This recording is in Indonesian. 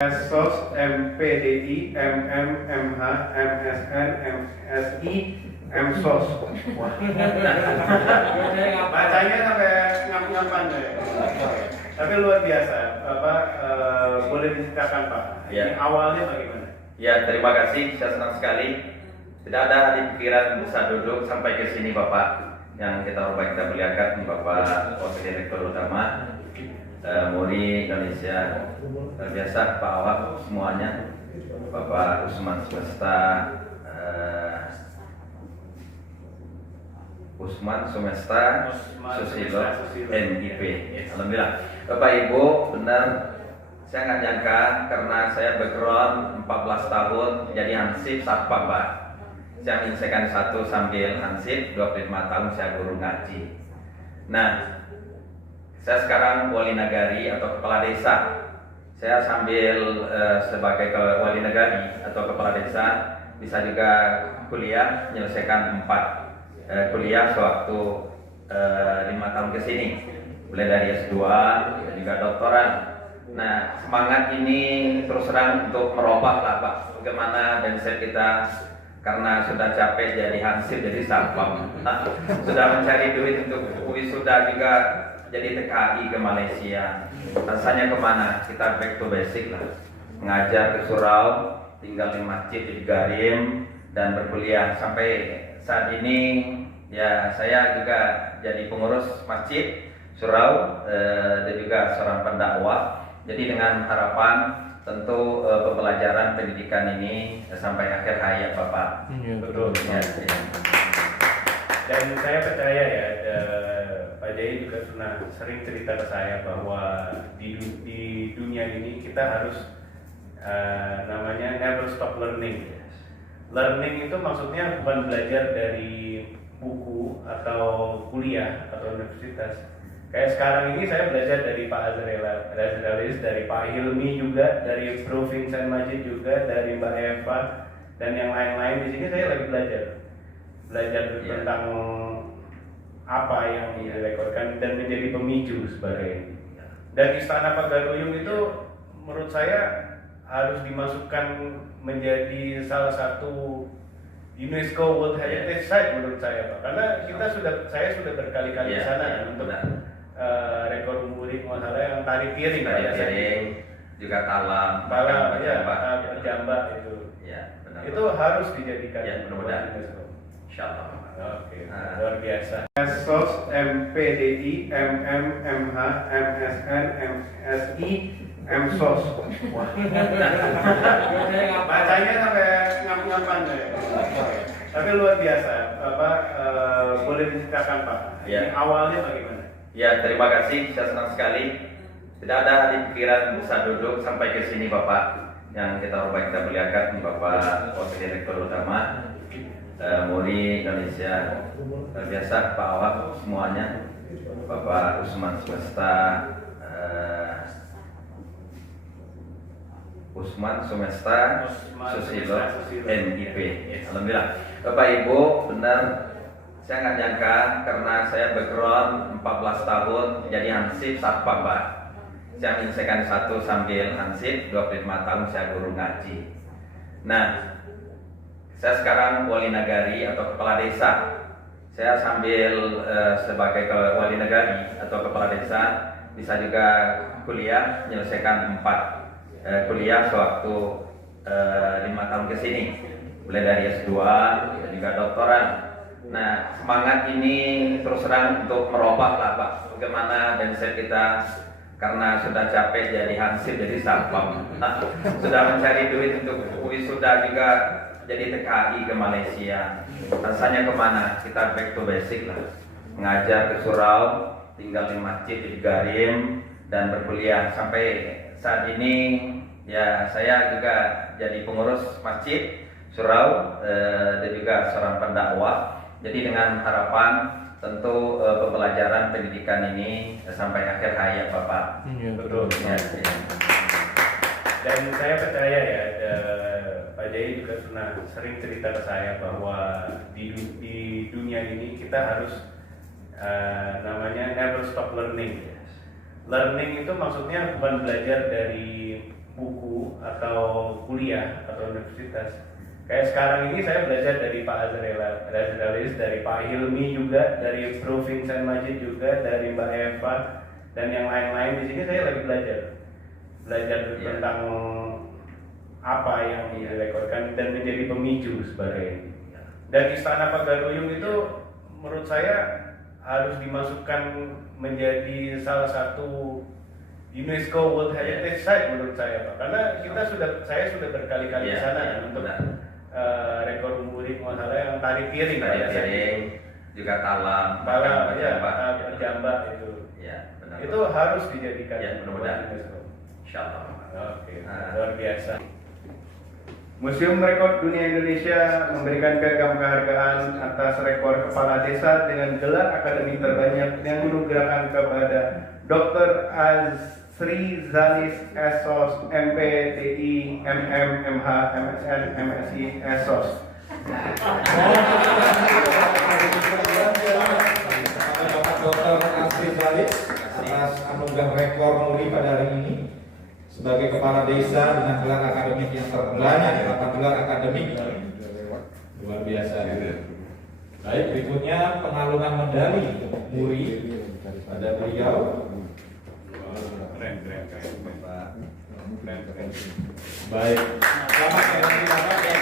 SOS, MPDI, MH, MSN, MSI, MSOS. Bacanya sampai ngap-ngapan deh. Tapi luar biasa. Boleh diceritakan Pak? Ya. Ini awalnya bagaimana? Ya, terima kasih. Saya senang sekali. Tidak ada di pikiran bisa duduk sampai ke sini Bapak. Yang kita hormati, kita muliakan Bapak Wakil Direktur Utama MURI Indonesia, terbiasa Pak Awak semuanya, Bapak Usman Sumesta, Susilo, MIP. Alhamdulillah. Bapak Ibu, benar, saya nggak nyangka karena saya background 14 tahun jadi hansip satpam Pak. Saya menyelesaikan satu sambil hansip, 25 tahun saya guru ngaji. Nah, saya sekarang wali nagari atau kepala desa. Saya sambil sebagai wali nagari atau kepala desa bisa juga kuliah, menyelesaikan 4 kuliah sewaktu 5 tahun ke sini, mulai dari S2 dan juga doktoran. Nah, semangat ini terus terang untuk merubah lah Pak, bagaimana mindset kita. Karena sudah capek jadi hansip, jadi satpam, sudah mencari duit untuk wisuda juga jadi TKI ke Malaysia. Rasanya kemana? Kita back to basic lah, mengajar ke surau, tinggal di masjid di Garim dan berkuliah sampai saat ini. Ya, saya juga jadi pengurus masjid surau dan juga seorang pendakwah. Jadi dengan harapan tentu pembelajaran pendidikan ini sampai akhir hayat Bapak. Betul. Ya. Dan saya percaya ya, Pak Jai juga pernah sering cerita ke saya bahwa di dunia ini kita harus namanya never stop learning. Learning itu maksudnya bukan belajar dari buku atau kuliah atau universitas. Kayak sekarang ini saya belajar dari Pak Azraelis, dari Pak Hilmi juga, dari Bro Vincent Majid juga, dari Mbak Eva dan yang lain-lain. Di sini saya lagi belajar tentang apa yang direkodkan dan menjadi pemicu sebagai. Dan Istana Pagaruyung itu menurut saya harus dimasukkan menjadi salah satu UNESCO World Heritage Site menurut saya Pak. Karena saya sudah berkali-kali di sana untuk rekor murid masalah yang tari piring pada saat itu. Juga talam, jambak itu. Ya, benar. Itu harus dijadikan. Ya, mudah-mudahan. Insyaallah. Oke, luar biasa. SOS, MPDI, MH, MSN, MSI, MSOS. Bacanya sampai ngap-ngapan deh. Tapi luar biasa. Boleh diceritakan Pak? Ya. Ini awalnya bagaimana? Ya, terima kasih. Saya senang sekali. Tidak ada di pikiran bisa duduk sampai ke sini Bapak. Yang kita hormati, kita muliakan Bapak Wakil Direktur Utama MURI Indonesia, terbiasa Pak Awak semuanya, Bapak Usman Sumesta, Susilo, MIP. Alhamdulillah. Bapak Ibu, benar, saya nggak nyangka karena saya background 14 tahun jadi hansip satpam Pak. Saya menyelesaikan satu sambil hansip, 25 tahun saya guru ngaji. Nah, saya sekarang wali nagari atau kepala desa. Saya sambil sebagai wali nagari atau kepala desa bisa juga kuliah, menyelesaikan 4 kuliah sewaktu 5 tahun ke sini, mulai dari S2 dan juga doktoran. Nah, semangat ini terus terang untuk merubah lah Pak, bagaimana mindset kita. Karena sudah capek jadi hansip, jadi satpam, sudah mencari duit untuk wisuda juga jadi TKI ke Malaysia. Rasanya kemana? Kita back to basic lah, mengajar ke surau, tinggal di masjid di Garim dan berkuliah sampai saat ini. Ya, saya juga jadi pengurus masjid surau dan juga seorang pendakwah. Jadi dengan harapan tentu pembelajaran pendidikan ini sampai akhir hayat Bapak. Betul. Ya. Dan saya percaya ya, Pak Jai juga pernah sering cerita ke saya bahwa di dunia ini kita harus namanya never stop learning. Learning itu maksudnya bukan belajar dari buku atau kuliah atau universitas. Kayak sekarang ini saya belajar dari Pak Azraelis, dari Pak Hilmi juga, dari Bro Vincent Majid juga, dari Mbak Eva dan yang lain-lain. Di sini saya lagi belajar tentang apa yang direkodkan dan menjadi pemicu sebagai. Dan Istana Pagaruyung itu menurut saya harus dimasukkan menjadi salah satu UNESCO World Heritage Site menurut saya, Pak. Karena saya sudah berkali-kali di sana kan, untuk rekor muri masalah yang tari piring pada saat itu. Juga talam, berjambak itu. Ya, benar. Itu harus dijadikan mudah-mudahan. UNESCO. Insyaallah. Oke, luar biasa. Museum Rekor Dunia Indonesia memberikan piagam penghargaan atas rekor kepala desa dengan gelar akademik terbanyak yang dianugerahkan kepada Dr. Sri Zalis Esos, MPDI, MM, MH, MSN, MSI, Esos. Bapak Dr. Sri Zalis atas anugerah rekor muri pada hari ini sebagai kepala desa dengan gelar akademik yang terbanyak, 8 gelar akademik, luar biasa. Baik, berikutnya pengalungan medali muri pada beliau. Keren. Baik, selamat ya Bapak dan